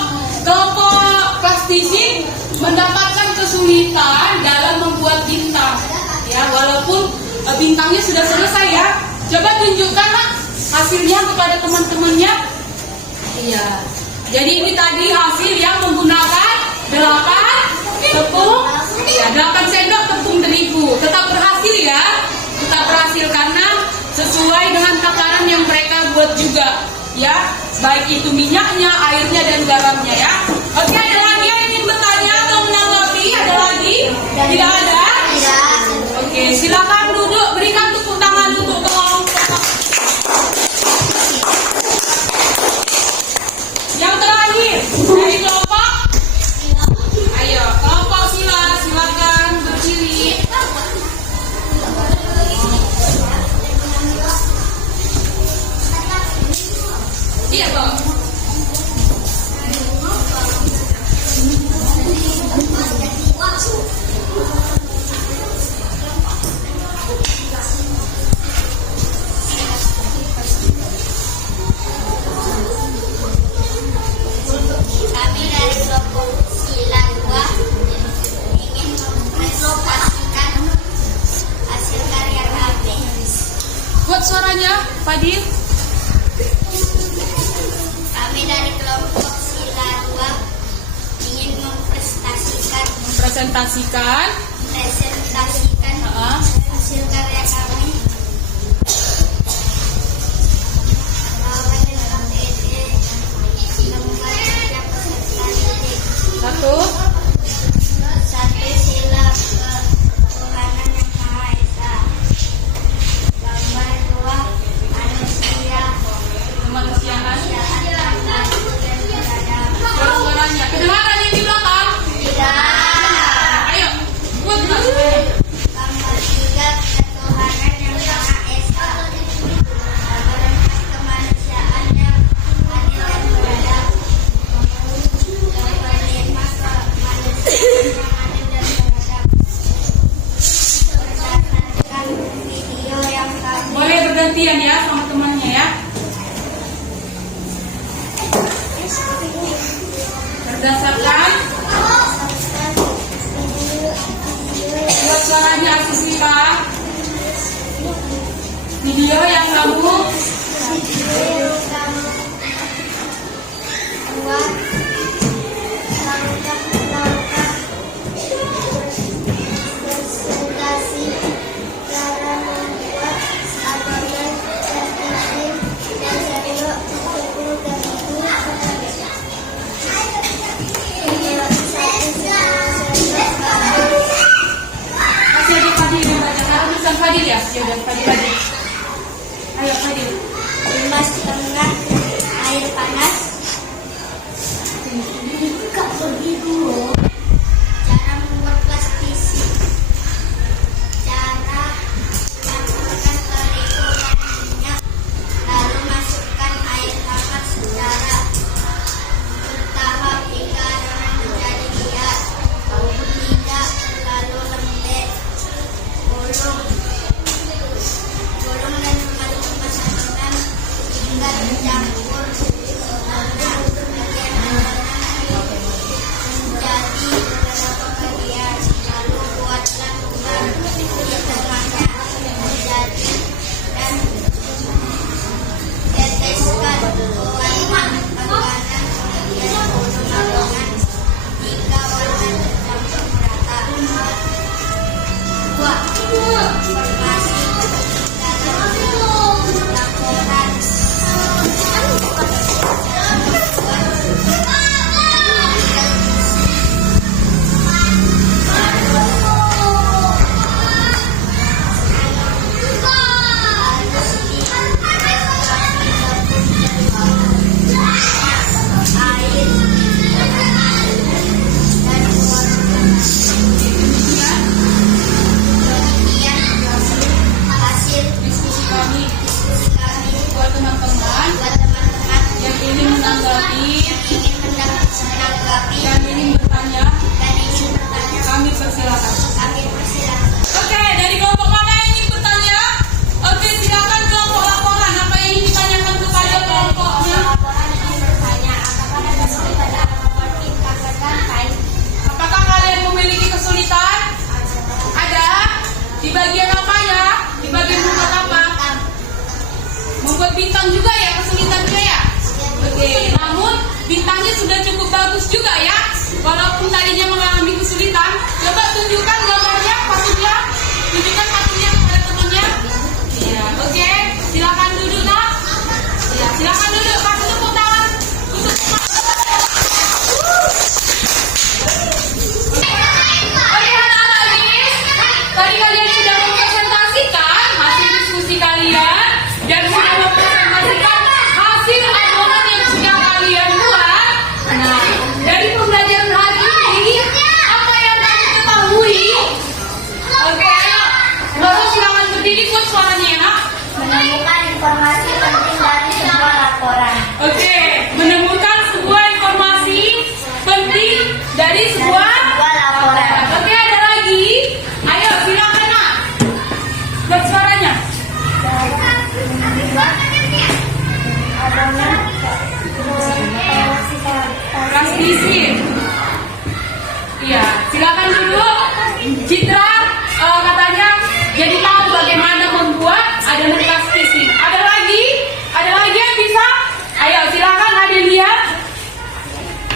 plastisi mendapatkan kesulitan dalam membuat bintang. Ya, walaupun bintangnya sudah selesai ya. Coba tunjukkan hasilnya kepada teman-temannya. Iya. Jadi ini tadi hasil yang menggunakan 8 tepung, ya 8 sendok tepung terigu. Tetap berhasil ya. Tetap berhasil karena sesuai dengan takaran yang mereka buat juga. Ya, baik itu minyaknya, airnya dan garamnya ya. Oke, ada lagi yang ingin bertanya atau menanggapi? Ada lagi? Tidak ada? Tidak. Oke, silakan duduk. Berikan tepuk tangan untuk kelompok. Yang terakhir dari kelompok. Ayo, kelompok Sila, silakan berdiri. Iya, Bang. Kami dari kelompok Sila 2 ingin mempresentasikan hasil karya kami. Buat suaranya, Fadil. Kami dari kelompok Sila 2 ingin mempresentasikan Presentasikan. hasil karya kami. Satu. Satu, sila ketuhanan yang Maha Esa. Gambar 2, manusia. Kemanusiaan. Yang baik dan beradab. Buat suaranya. Kedengaran yang di belakang? Tidak. Ayo, buat Mas. Gambar 3, ketuhanan yang Maha Esa. Gambar 4, kemanusiaan yang adil dan beradab. Gambar 5, kemanusiaan yang adil dan beradab. Berdasarkan video yang kami Boleh bergantian ya sama temannya ya. Berdasarkan video ya siswa. Video yang kamu buat presentasi cara membuat adonan tertib dan seru untuk masih ada Fadil yang baca. Karena tulisan Fadil ya? Ya udah Fadil. Ayo Fadil. Emas tengah air panas. Cara membuat plastisi. Cara campurkan terigu dan minyak, lalu masukkan air hangat secara bertahap hingga adonan menjadi liat, tidak terlalu lembek. Gulung dan mengemas adonan hingga tercampur warna bagian adonan menjadi beberapa bagian, lalu buatlah lubang di tengahnya menjadi dan teteskan warna makanan bagian ujung adonan hingga warna tercampur merata. Formasi dalam laporan. Hasil Diskusi kami buat teman-teman yang ingin menanggapi dan ingin bertanya, kami persilakan. Oke, dari kelompok mana yang ingin bertanya? Oke, silakan kelompok laporan. Apa yang ingin ditanyakan kepada kelompoknya? Apakah kalian memiliki kesulitan? Ada? Di bagian apa ya? Di bagian membuat apa? Membuat bintang juga ya, kesulitannya ya? Oke, namun bintangnya sudah cukup bagus juga ya. Walaupun tadinya mengalami kesulitan, coba tunjukkan gambarnya, patutnya. Tunjukkan patutnya kepada temannya. Iya, oke. Silakan duduk nak. Iya, silakan duduk. Kasih tepuk tangan. Untuk Oke, anak-anak ini, tadi kalian sudah mempresentasikan hasil diskusi kalian dan sudah mempresentasikan hasil adonan yang sudah kalian buat. Nah, dari pembelajaran hari ini, apa yang kamu ketahui? Oke, ayo. Baru silakan berdiri buat suaranya ya, nak. Menemukan informasi penting dari sebuah laporan. Oke, menemukan sebuah informasi penting dari sebuah laporan. Oke, ada lagi. Ayo, silakan nak. Buat suaranya. Plastisi. Iya, silakan duduk. Citra katanya jadi tahu bagaimana membuat adonan plastisi. Ada lagi? Ada lagi yang bisa? Ayo, silakan Adelia.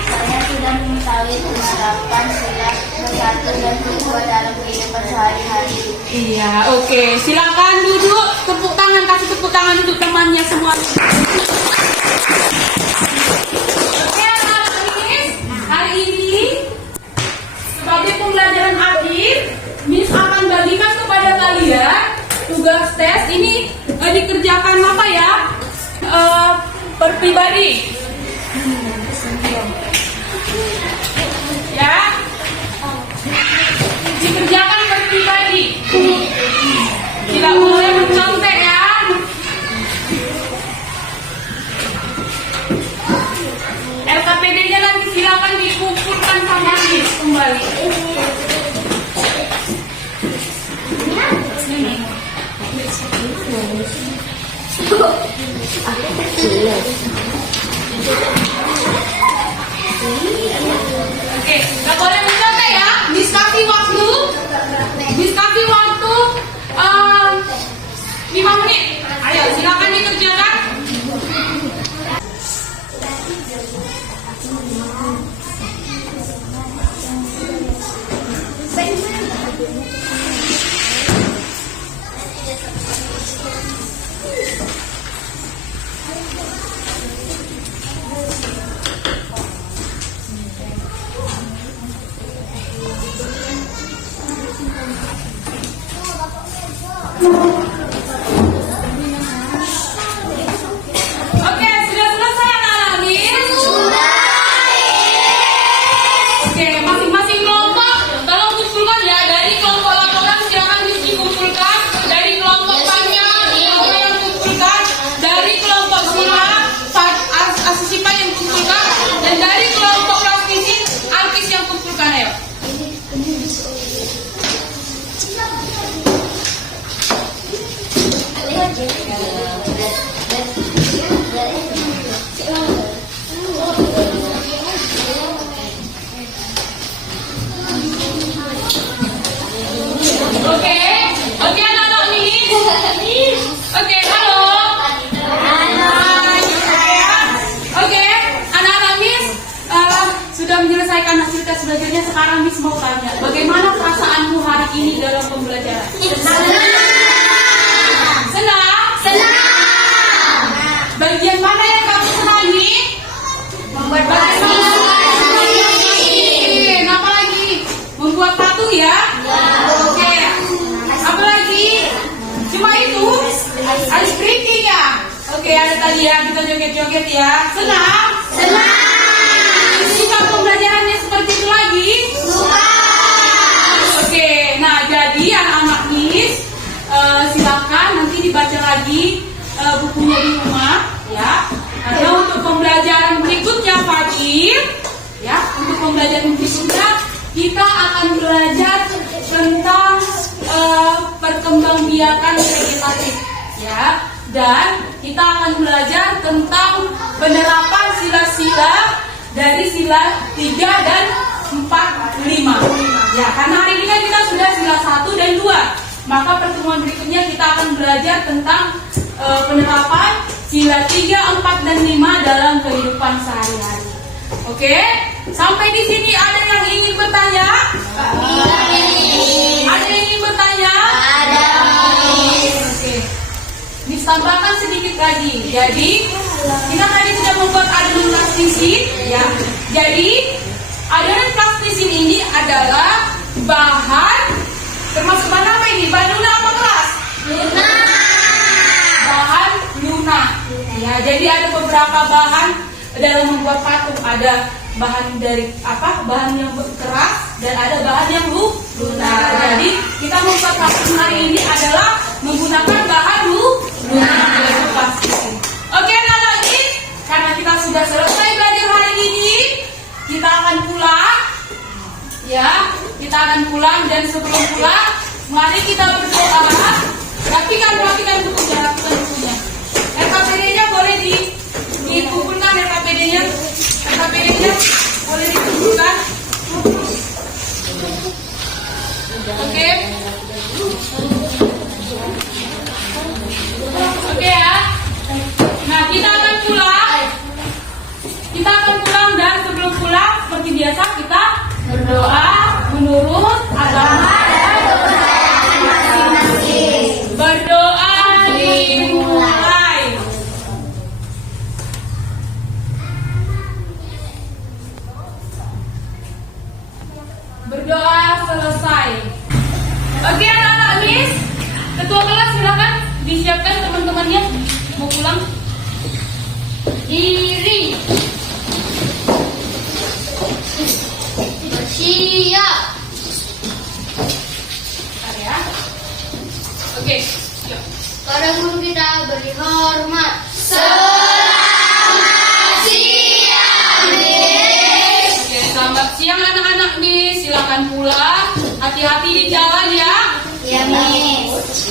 Saya sudah mengetahui menerapkan sila bersatu dan kedua dalam kehidupan sehari-hari. Iya, oke. Silakan duduk. Tepuk tangan, kasih tepuk tangan untuk temannya semua. Oke, anak-anak, hari ini sebagai pembelajaran akhir, Miss akan bagikan kepada kalian tugas tes ini dikerjakan apa ya? Perpribadi. Ya. Dikerjakan perpribadi. Tidak boleh mencontek ya. LKPD-nya nanti silakan dikumpulkan sama Miss kembali. Oke, nggak boleh mencontek ya. Miss kasih waktu. Oke, sudah selesai anak-anak Miss? Sudah. Oke, masing-masing kelompok tolong kumpulkan ya. Dari kelompok laporan silakan dikumpulkan. Dari kelompok tanya siapa yang kumpulkan. Dari kelompok silat Asisipa yang kumpulkan. Dan dari kelompok praktisi Alkis yang kumpulkan ayo. Oke, anak-anak Miss. Oke, halo. Hai. Oke, anak-anak Miss sudah menyelesaikan hasil tes belajarnya. Sekarang Miss mau tanya, bagaimana perasaanmu hari ini dalam pembelajaran? Senang. Bagian mana yang kamu senangi? Membuat patung. Apa lagi? Membuat patung ya? Oke. Apa lagi? Cuma itu? Ice breaking ya? Oke, ada tadi ya, kita joget-joget ya. Senang? Suka pembelajarannya seperti itu lagi? Suka. Oke, nah jadi anak-anak Miss silakan nanti dibaca lagi bukunya di rumah ya. Nah, untuk pembelajaran berikutnya Fadil ya, untuk pembelajaran berikutnya kita akan belajar tentang perkembangbiakan vegetatif ya, dan kita akan belajar tentang penerapan sila-sila dari sila 3 dan 4, 5 ya, karena hari ini kan kita sudah sila 1 dan 2, maka pertemuan berikutnya kita akan belajar tentang penerapan sila 3, 4, dan 5 dalam kehidupan sehari-hari. Oke, sampai di sini ada yang ingin bertanya? Ada yang ingin bertanya? Ada. Oke, Miss tambahkan sedikit lagi. Jadi kita tadi sudah membuat adonan plastisin, ya. Jadi adonan plastisin ini adalah bahan termasuk bahan apa ini? Bahan lunak apa keras? Lunak. Bahan lunak. Ya, jadi ada beberapa bahan dalam membuat patung. Ada bahan dari apa? Bahan yang keras dan ada bahan yang lunak. Jadi kita membuat patung hari ini adalah menggunakan bahan lunak yaitu plastisin. Oke, anak-anak ini karena kita sudah selesai belajar hari ini, kita akan pulang. Ya, kita akan pulang dan sebelum pulang, mari kita berdoa. Rapikan bukunya, RKPD-nya boleh dikumpulkan, RKPD-nya boleh dikumpulkan. Oke. Oke ya. Nah, kita akan pulang. Dan sebelum pulang seperti biasa kita berdoa menurut agama dan kepercayaan masing-masing. Berdoa dimulai. Berdoa selesai. Oke, anak-anak Miss, ketua kelas silakan disiapkan teman-temannya mau pulang. Diri. Bersiap. Bentar ya. Oke, yuk. Pada guru kita beri hormat. Oke, selamat siang anak-anak Miss, silakan pulang. Hati-hati di jalan ya. Ya, Miss.